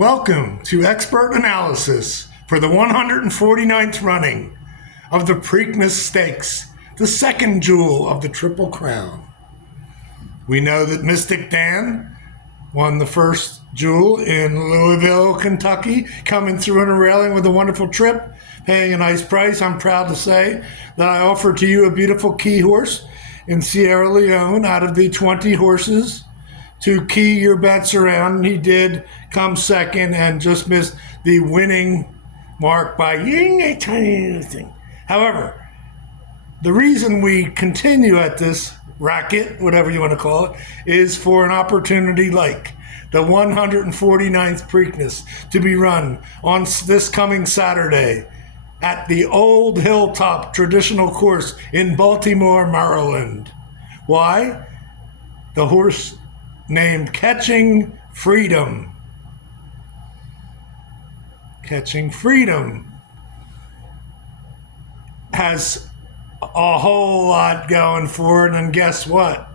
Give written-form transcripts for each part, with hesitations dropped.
Welcome to expert analysis for the 149th running of the Preakness Stakes, the second jewel of the Triple Crown. We know that Mystic Dan won the first jewel in Louisville, Kentucky, coming through on a railing with a wonderful trip, paying a nice price. I'm proud to say that I offered to you a beautiful key horse in Sierra Leone out of the 20 horses to key your bets around, and he did come second and just missed the winning mark by a tiny thing. However, the reason we continue at this racket, whatever you want to call it, is for an opportunity like the 149th Preakness to be run on this coming Saturday at the Old Hilltop traditional course in Baltimore, Maryland. Why? The horse named Catching Freedom. Catching Freedom has a whole lot going for it, and guess what?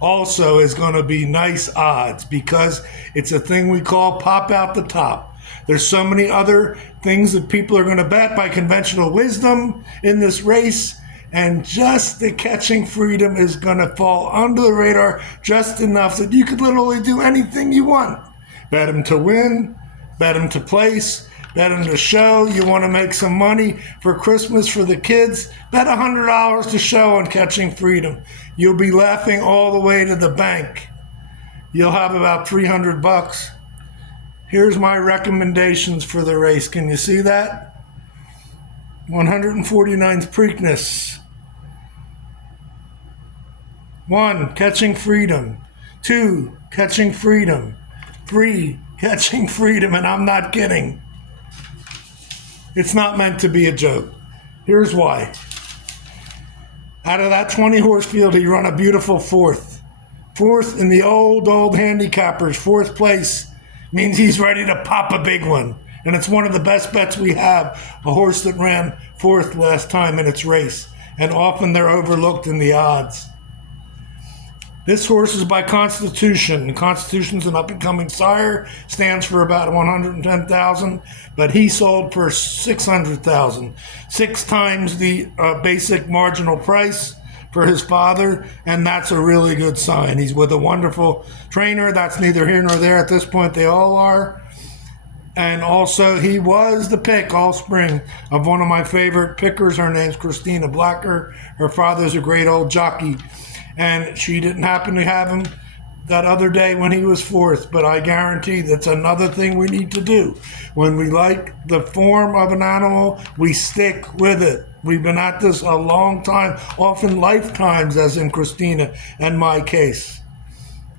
Also is going to be nice odds because it's a thing we call pop out the top. There's so many other things that people are going to bet by conventional wisdom in this race, and just the Catching Freedom is going to fall under the radar just enough that you could literally do anything you want. Bet him to win, bet him to place, bet him to show. You want to make some money for Christmas for the kids, bet $100 to show on Catching Freedom. You'll be laughing all the way to the bank. You'll have about $300. Here's my recommendations for the race. Can you see that? 149th Preakness. 1, Catching Freedom. 2, Catching Freedom. 3, Catching Freedom, and I'm not kidding. It's not meant to be a joke. Here's why. Out of that 20 horse field, he run a beautiful fourth. Fourth in the old handicappers. Fourth place means he's ready to pop a big one. And it's one of the best bets we have, a horse that ran fourth last time in its race. And often they're overlooked in the odds. This horse is by Constitution. Constitution's an up-and-coming sire, stands for about $110,000, but he sold for $600,000, 6 times the basic marginal price for his father, and that's a really good sign. He's with a wonderful trainer. That's neither here nor there at this point. They all are. And also, he was the pick all spring of one of my favorite pickers. Her name's Christina Blacker. Her father's a great old jockey. And she didn't happen to have him that other day when he was fourth. But I guarantee that's another thing we need to do. When we like the form of an animal, we stick with it. We've been at this a long time, often lifetimes, as in Christina and my case.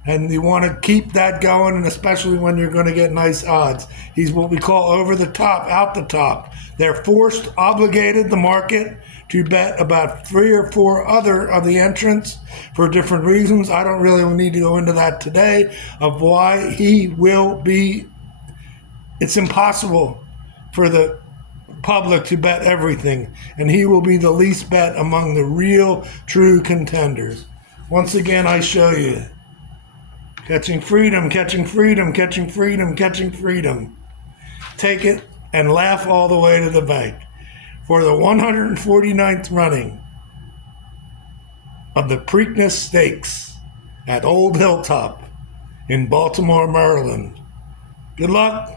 And you want to keep that going, and especially when you're going to get nice odds. He's what we call over the top, out the top. They're forced, obligated, the market, to bet about 3 or 4 other of the entrants for different reasons. I don't really need to go into that today of why he will be. It's impossible for the public to bet everything, and he will be the least bet among the real, true contenders. Once again, I show you. Catching Freedom, Catching Freedom, Catching Freedom, Catching Freedom. Take it and laugh all the way to the bank for the 149th running of the Preakness Stakes at Old Hilltop in Baltimore, Maryland. Good luck.